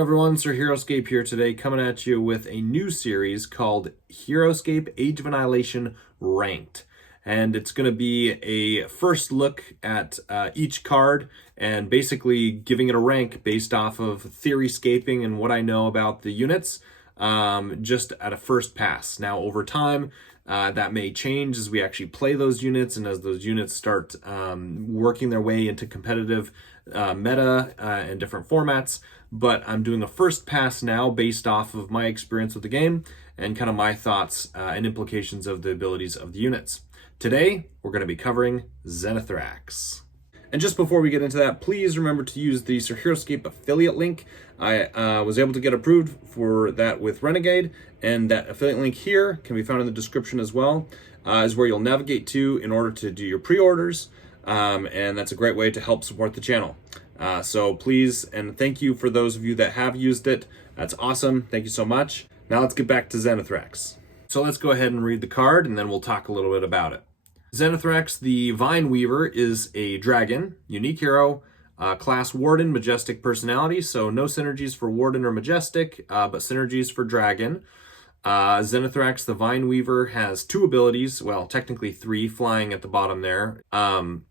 Welcome everyone, Sir Heroscape here today, coming at you with a new series called Heroscape Age of Annihilation Ranked. And it's going to be a first look at each card and basically giving it a rank based off of theory-scaping and what I know about the units, just at a first pass. Now over time, that may change as we actually play those units and as those units start working their way into competitive meta and different formats. But I'm doing a first pass now based off of my experience with the game and kind of my thoughts and implications of the abilities of the units. Today, we're going to be covering Xenithrax. And just before we get into that, please remember to use the Sir Heroscape affiliate link. I was able to get approved for that with Renegade, and that affiliate link here can be found in the description as well, is where you'll navigate to in order to do your pre-orders, and that's a great way to help support the channel. So please, and thank you for those of you that have used it. That's awesome. Thank you so much. Now let's get back to Xenithrax. So let's go ahead and read the card, and then we'll talk a little bit about it. Xenithrax, the Vine Weaver, is a dragon, unique hero, class Warden, majestic personality, so no synergies for Warden or majestic, but synergies for dragon. Xenithrax, the Vine Weaver, has two abilities, well, technically three, flying at the bottom there. And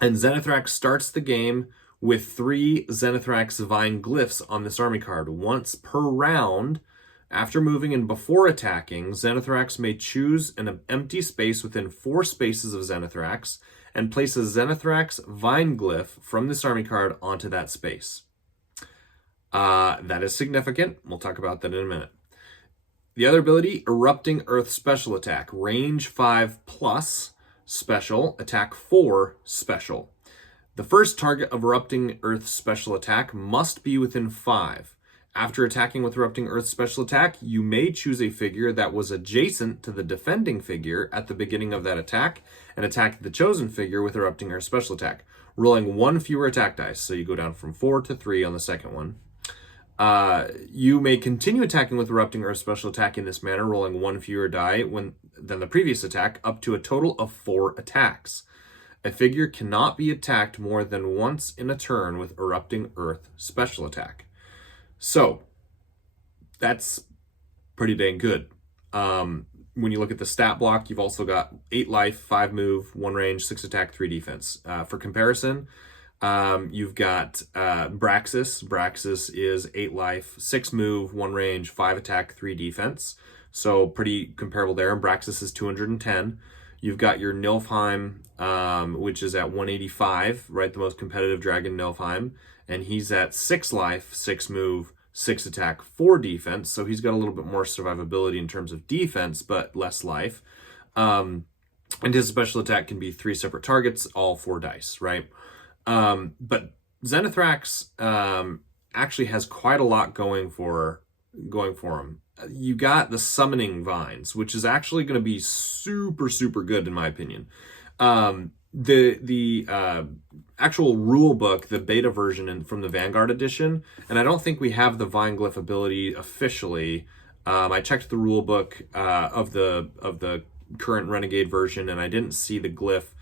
Xenithrax starts the game with 3 Xenithrax Vine Glyphs on this army card. Once per round, after moving and before attacking, Xenithrax may choose an empty space within 4 spaces of Xenithrax and place a Xenithrax Vine Glyph from this army card onto that space. That is significant. We'll talk about that in a minute. The other ability, Erupting Earth Special Attack. Range 5 plus, special, attack 4, special. The first target of Erupting Earth Special Attack must be within 5. After attacking with Erupting Earth Special Attack, you may choose a figure that was adjacent to the defending figure at the beginning of that attack and attack the chosen figure with Erupting Earth Special Attack, rolling 1 fewer attack dice. So you go down from 4 to 3 on the second one. You may continue attacking with Erupting Earth Special Attack in this manner, rolling 1 fewer die than the previous attack, up to a total of 4 attacks. A figure cannot be attacked more than once in a turn with Erupting Earth Special Attack. So, that's pretty dang good. When you look at the stat block, you've also got 8 life, 5 move, 1 range, 6 attack, 3 defense. For comparison, you've got Braxis. Braxis is 8 life, 6 move, 1 range, 5 attack, 3 defense. So pretty comparable there. And Braxis is 210. You've got your Nilfheim, which is at 185, right? The most competitive dragon, Nilfheim. And he's at 6 life, 6 move, 6 attack, 4 defense. So he's got a little bit more survivability in terms of defense, but less life. And his special attack can be 3 separate targets, all 4 dice, right? But Xenithrax actually has quite a lot going for him. You got the Summoning Vines, which is actually going to be super, super good in my opinion. The actual rule book, the beta version from the Vanguard edition, and I don't think we have the Vine Glyph ability officially. I checked the rule book of the current Renegade version, and I didn't see the glyph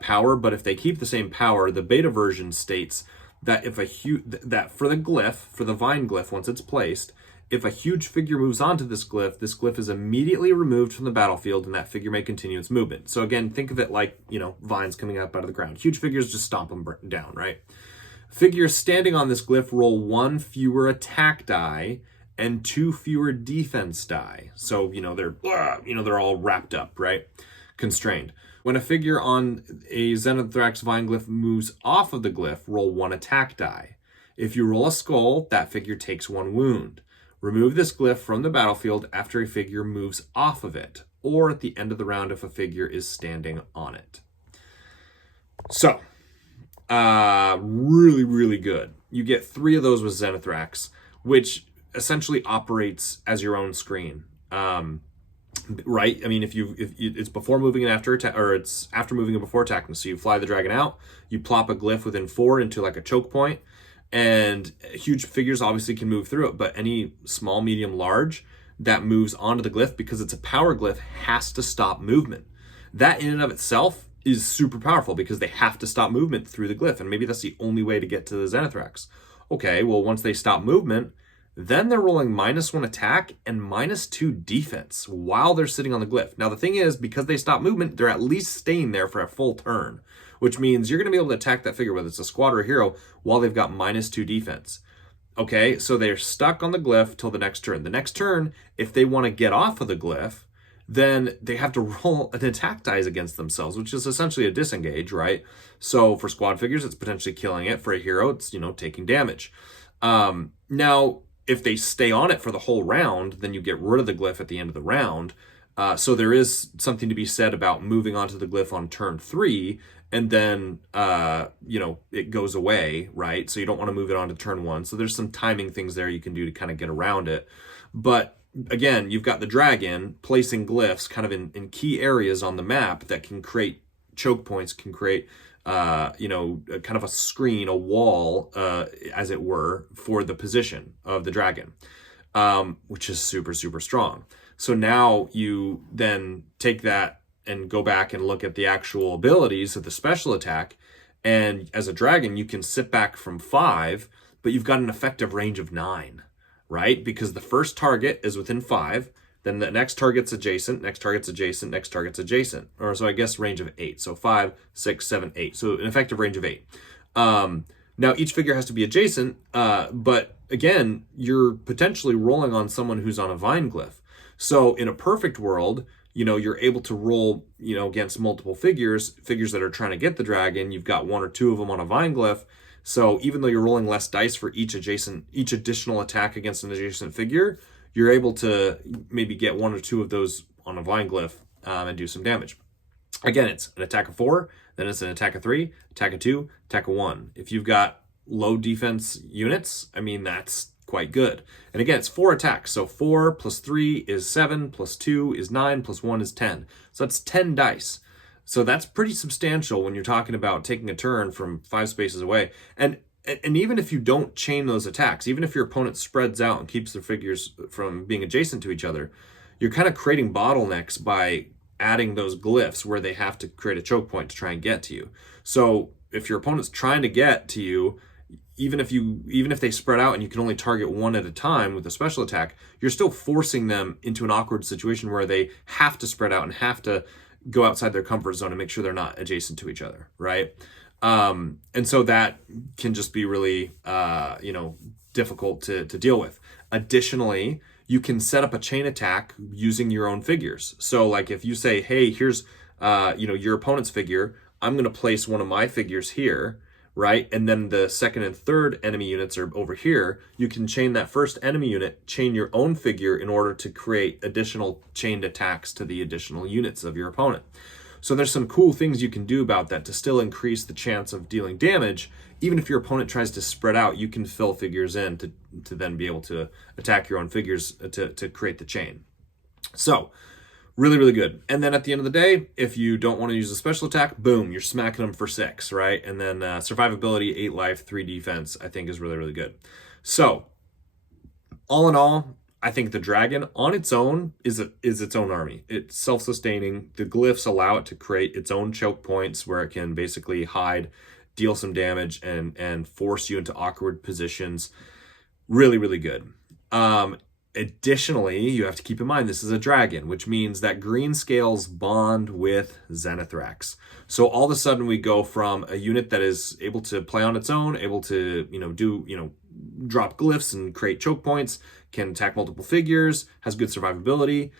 power. But if they keep the same power, the beta version states that if for the Vine Glyph, once it's placed, if a huge figure moves onto this glyph is immediately removed from the battlefield and that figure may continue its movement. So again, think of it like, vines coming up out of the ground. Huge figures just stomp them down, right? Figures standing on this glyph roll 1 fewer attack die and 2 fewer defense die. So, they're all wrapped up, right? Constrained. When a figure on a Xenithrax Vine Glyph moves off of the glyph, roll 1 attack die. If you roll a skull, that figure takes 1 wound. Remove this glyph from the battlefield after a figure moves off of it, or at the end of the round if a figure is standing on it. So, really, really good. You get 3 of those with Xenithrax, which essentially operates as your own screen. Right? I mean, if it's before moving and after attack, or it's after moving and before attacking. So you fly the dragon out, you plop a glyph within 4 into like a choke point. And huge figures obviously can move through it, but any small, medium, large that moves onto the glyph, because it's a power glyph, has to stop movement. That in and of itself is super powerful because they have to stop movement through the glyph, and maybe that's the only way to get to the Xenithrax. Okay, well, once they stop movement, then they're rolling -1 attack and -2 defense while they're sitting on the glyph. Now, the thing is, because they stop movement, they're at least staying there for a full turn, which means you're going to be able to attack that figure, whether it's a squad or a hero, while they've got -2 defense. Okay, so they're stuck on the glyph till the next turn. The next turn, if they want to get off of the glyph, then they have to roll an attack dice against themselves, which is essentially a disengage, right? So for squad figures, it's potentially killing it. For a hero, it's, taking damage. Now, if they stay on it for the whole round, then you get rid of the glyph at the end of the round. So there is something to be said about moving onto the glyph on turn 3, and then, it goes away, right? So you don't want to move it on to turn 1. So there's some timing things there you can do to kind of get around it. But again, you've got the dragon placing glyphs kind of in key areas on the map that can create choke points, can create, kind of a screen, a wall, as it were, for the position of the dragon, which is super, super strong. So now you then take that and go back and look at the actual abilities of the special attack. And as a dragon, you can sit back from 5, but you've got an effective range of 9, right? Because the first target is within 5, then the next target's adjacent, next target's adjacent, next target's adjacent. Or so I guess range of 8. So 5, 6, 7, 8. So an effective range of 8. Now each figure has to be adjacent, but again, you're potentially rolling on someone who's on a vine glyph. So in a perfect world, you're able to roll, against multiple figures that are trying to get the dragon. You've got 1 or 2 of them on a vine glyph. So even though you're rolling less dice for each additional attack against an adjacent figure, you're able to maybe get 1 or 2 of those on a vine glyph and do some damage. Again, it's an attack of 4, then it's an attack of 3, attack of 2, attack of 1. If you've got low defense units, that's quite good. And again, it's 4 attacks. So 4 plus 3 is 7, plus 2 is 9, plus 1 is 10. So that's 10 dice. So that's pretty substantial when you're talking about taking a turn from 5 spaces away. And even if you don't chain those attacks, even if your opponent spreads out and keeps their figures from being adjacent to each other, you're kind of creating bottlenecks by adding those glyphs where they have to create a choke point to try and get to you. So if your opponent's trying to get to you, even if they spread out and you can only target one at a time with a special attack, you're still forcing them into an awkward situation where they have to spread out and have to go outside their comfort zone and make sure they're not adjacent to each other, right? And so that can just be really, difficult to deal with. Additionally, you can set up a chain attack using your own figures. So like if you say, hey, here's, your opponent's figure, I'm going to place one of my figures here, right? And then the second and third enemy units are over here. You can chain that first enemy unit, chain your own figure in order to create additional chained attacks to the additional units of your opponent. So there's some cool things you can do about that to still increase the chance of dealing damage. Even if your opponent tries to spread out, you can fill figures in to then be able to attack your own figures to create the chain. So really, really good. And then at the end of the day, if you don't want to use a special attack, boom, you're smacking them for 6, right? And then survivability, 8 life, 3 defense, I think is really, really good. So all in all, I think the dragon on its own is its own army. It's self-sustaining. The glyphs allow it to create its own choke points where it can basically hide, deal some damage, and force you into awkward positions. Really, really good. Additionally, you have to keep in mind this is a dragon, which means that green scales bond with Xenithrax. So all of a sudden we go from a unit that is able to play on its own, able to, drop glyphs and create choke points, can attack multiple figures, has good survivability.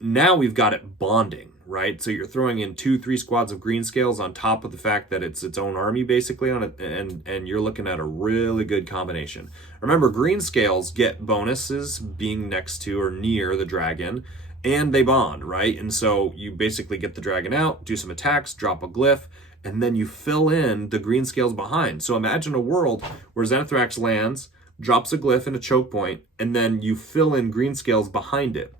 Now we've got it bonding, right? So you're throwing in 2-3 squads of green scales on top of the fact that it's its own army basically on it, and you're looking at a really good combination. Remember, green scales get bonuses being next to or near the dragon, and they bond, right? And so you basically get the dragon out, do some attacks, drop a glyph, and then you fill in the green scales behind. So imagine a world where Xenithrax lands, drops a glyph and a choke point, and then you fill in green scales behind it.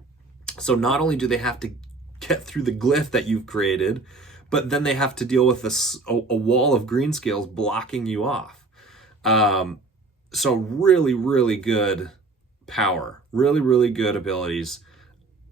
So not only do they have to get through the glyph that you've created, but then they have to deal with a wall of green scales blocking you off. So really, really good power. Really, really good abilities.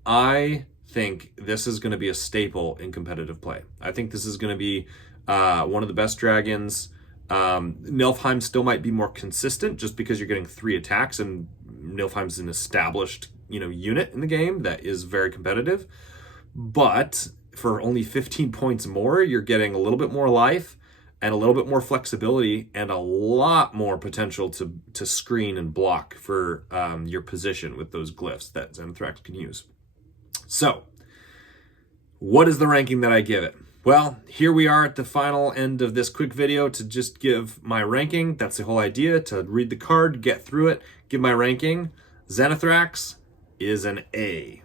I think this is going to be a staple in competitive play. I think this is going to be one of the best dragons. Nilfheim still might be more consistent just because you're getting 3 attacks, and Nilfheim's an established, unit in the game that is very competitive. But for only 15 points more, you're getting a little bit more life and a little bit more flexibility and a lot more potential to screen and block for your position with those glyphs that Xenithrax can use. So, what is the ranking that I give it? Well, here we are at the final end of this quick video to just give my ranking. That's the whole idea, to read the card, get through it, give my ranking. Xenithrax is an A.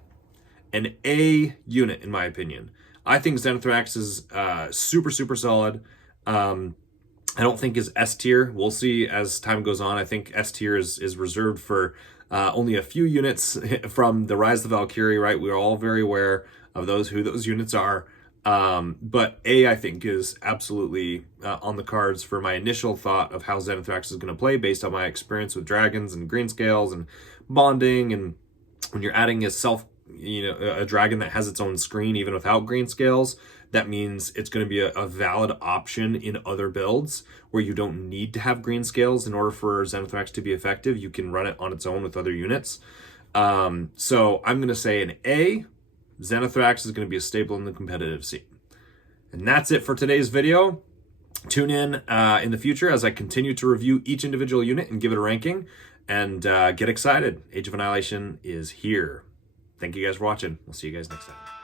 An A unit, in my opinion. I think Xenithrax is super, super solid. I don't think is S tier. We'll see as time goes on. I think S tier is reserved for only a few units from the Rise of the Valkyrie, right? We're all very aware of who those units are. But A, I think, is absolutely on the cards for my initial thought of how Xenithrax is going to play based on my experience with dragons and greenscales and bonding. And when you're adding a dragon that has its own screen even without greenscales, that means it's going to be a valid option in other builds where you don't need to have greenscales in order for Xenithrax to be effective. You can run it on its own with other units. So I'm going to say an A. Xenithrax is going to be a staple in the competitive scene. And that's it for today's video. Tune in the future as I continue to review each individual unit and give it a ranking. And get excited. Age of Annihilation is here. Thank you guys for watching. We'll see you guys next time.